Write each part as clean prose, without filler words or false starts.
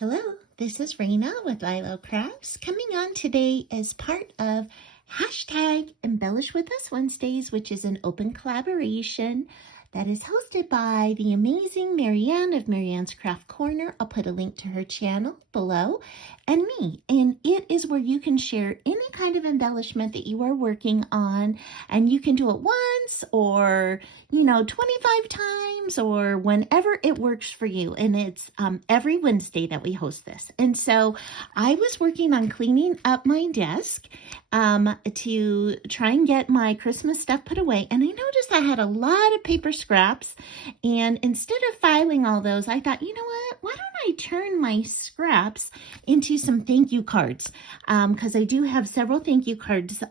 Hello, this is Rana with LYLO Crafts, coming on today as part of hashtag Embellish With Us Wednesdays, which is an open collaboration that is hosted by the amazing Marianne of Marianne's Craft Corner. I'll put a link to her channel below, and me. And it is where you can share any kind of embellishment that you are working on, and you can do it once or 25 times or whenever it works for you. And it's every Wednesday that we host this. And so I was working on cleaning up my desk to try and get my Christmas stuff put away, and I noticed I had a lot of paper scraps, and instead of filing all those, I thought, you know what, why don't I turn my scraps into some thank you cards, because I do have several thank you cards,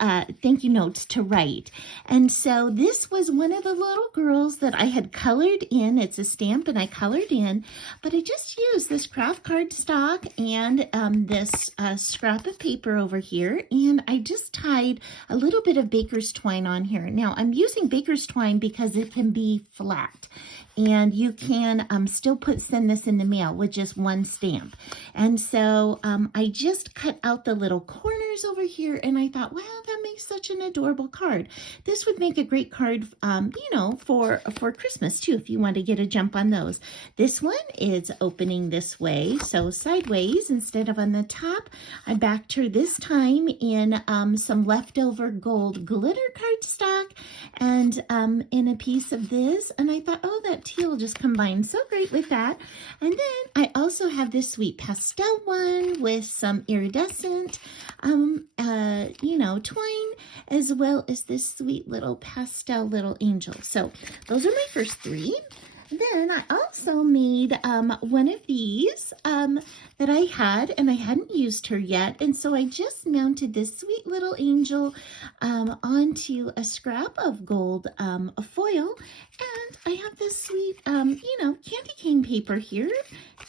thank you notes to write. And so this was one of the little girls that I had colored in. It's a stamp and I colored in, but I just used this craft card stock and this scrap of paper over here, and I just tied a little bit of baker's twine on here. Now I'm using baker's twine because it can be flat, and you can still send this in the mail with just one stamp. And so I just cut out the little corners over here, and I thought, wow, that makes such an adorable card. This would make a great card, for Christmas too, if you want to get a jump on those. This one is opening this way, so sideways instead of on the top. I backed her this time in some leftover gold glitter cardstock and in a piece of this, and I thought, oh, that teal just combined so great with that. And then I also have this sweet pastel one with some iridescent twine, as well as this sweet little pastel little angel. So those are my first three. Then I also made one of these that I had, and I hadn't used her yet, and so I just mounted this sweet little angel onto a scrap of gold foil, and I have this sweet candy cane paper here,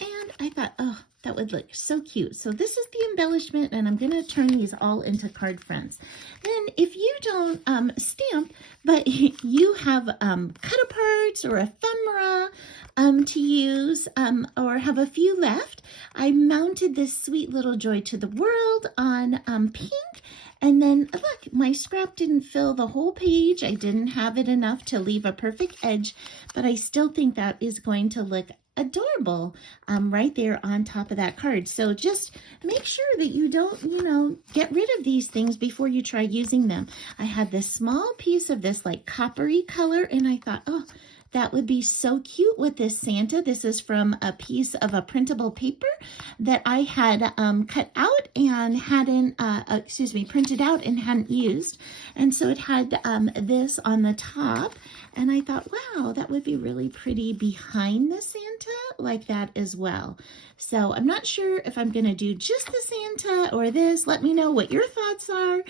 and I thought, oh, that would look so cute. So this is the embellishment, and I'm going to turn these all into card friends. Then if you don't stamp, but you have cut-aparts or ephemera to use, or have a few left, I mounted this sweet little Joy to the World on pink. And then look, my scrap didn't fill the whole page. I didn't have it enough to leave a perfect edge, but I still think that is going to look adorable right there on top of that card. So just make sure that you don't, get rid of these things before you try using them. I had this small piece of this like coppery color, and I thought, oh, that would be so cute with this Santa. This is from a piece of a printable paper that I had cut out and hadn't, printed out and hadn't used. And so it had this on the top. And I thought, wow, that would be really pretty behind the Santa like that as well. So I'm not sure if I'm going to do just the Santa or this. Let me know what your thoughts are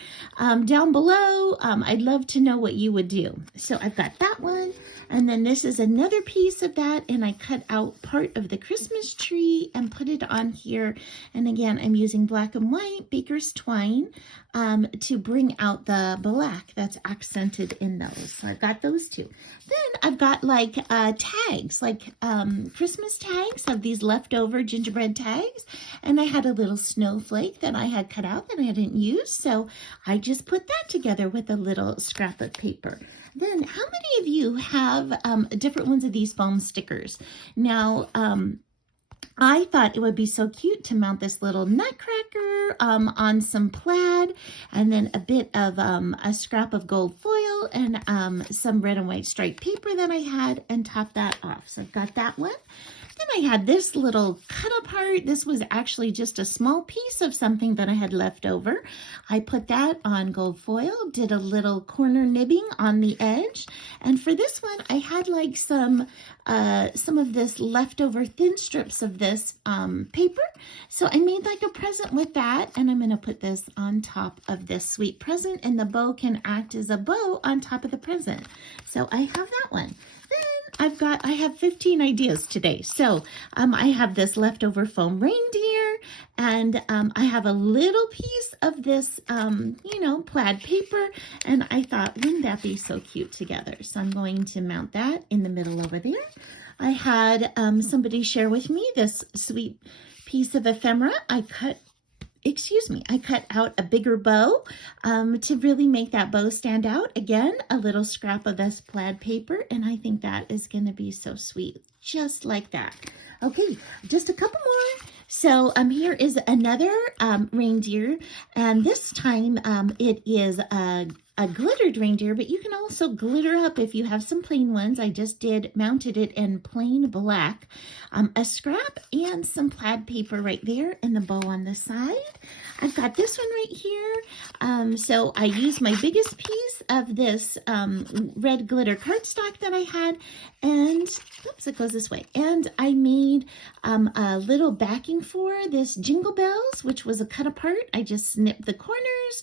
down below. I'd love to know what you would do. So I've got that one. And then this is another piece of that, and I cut out part of the Christmas tree and put it on here. And again, I'm using black and white baker's twine to bring out the black that's accented in those. So I've got those two. Then I've got like tags, like Christmas tags of these leftover gingerbread tags. And I had a little snowflake that I had cut out that I didn't use. So I just put that together with a little scrap of paper. Then how many of you have different ones of these foam stickers? Now, I thought it would be so cute to mount this little nutcracker on some plaid, and then a bit of a scrap of gold foil and some red and white striped paper that I had, and top that off. So I've got that one. Then I had this little cut apart. This was actually just a small piece of something that I had left over. I put that on gold foil, did a little corner nibbing on the edge. And for this one, I had like some of this leftover thin strips of this paper. So I made like a present with that, and I'm going to put this on top of this sweet present, and the bow can act as a bow on top of the present. So I have that one. Then I have 15 ideas today. So I have this leftover foam reindeer, and I have a little piece of this, plaid paper, and I thought, wouldn't that be so cute together? So I'm going to mount that in the middle over there. I had somebody share with me this sweet piece of ephemera, I cut out a bigger bow to really make that bow stand out. Again, a little scrap of this plaid paper, and I think that is going to be so sweet, just like that. Okay, just a couple more. So here is another reindeer, and this time it is a glittered reindeer, but you can also glitter up if you have some plain ones. I just mounted it in plain black, a scrap and some plaid paper right there, and the bow on the side. I've got this one right here. So I used my biggest piece of this red glitter cardstock that I had, and oops, it goes this way. And I made a little backing for this Jingle Bells, which was a cut apart. I just snipped the corners,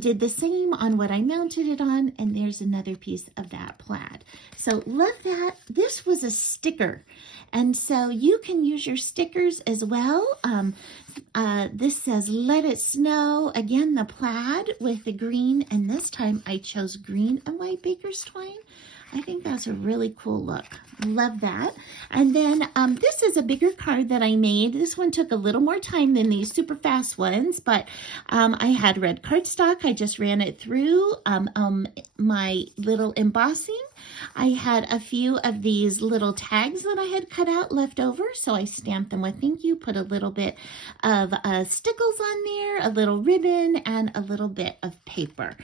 did the same on what I mounted it on, and there's another piece of that plaid. So love that. This was a sticker, and so you can use your stickers as well. This says "Let It Snow." Again, the plaid with the green, and this time I chose green and white baker's twine. I think that's a really cool look. Love that. And then this is a bigger card that I made. This one took a little more time than these super fast ones, but I had red cardstock. I just ran it through my little embossing. I had a few of these little tags that I had cut out left over, so I stamped them with thank you, put a little bit of stickles on there, a little ribbon, and a little bit of paper,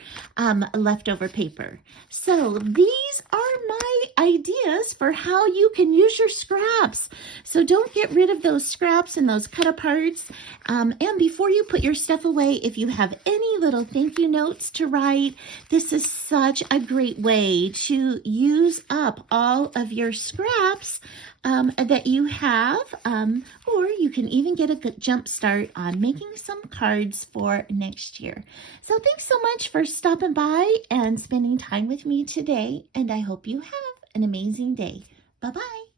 leftover paper. So these are my ideas for how you can use your scraps. So don't get rid of those scraps and those cut aparts. And before you put your stuff away, if you have any little thank you notes to write, this is such a great way to use up all of your scraps that you have, or you can even get a good jump start on making some cards for next year. So thanks so much for stopping by and spending time with me today, and I hope you have an amazing day. Bye-bye.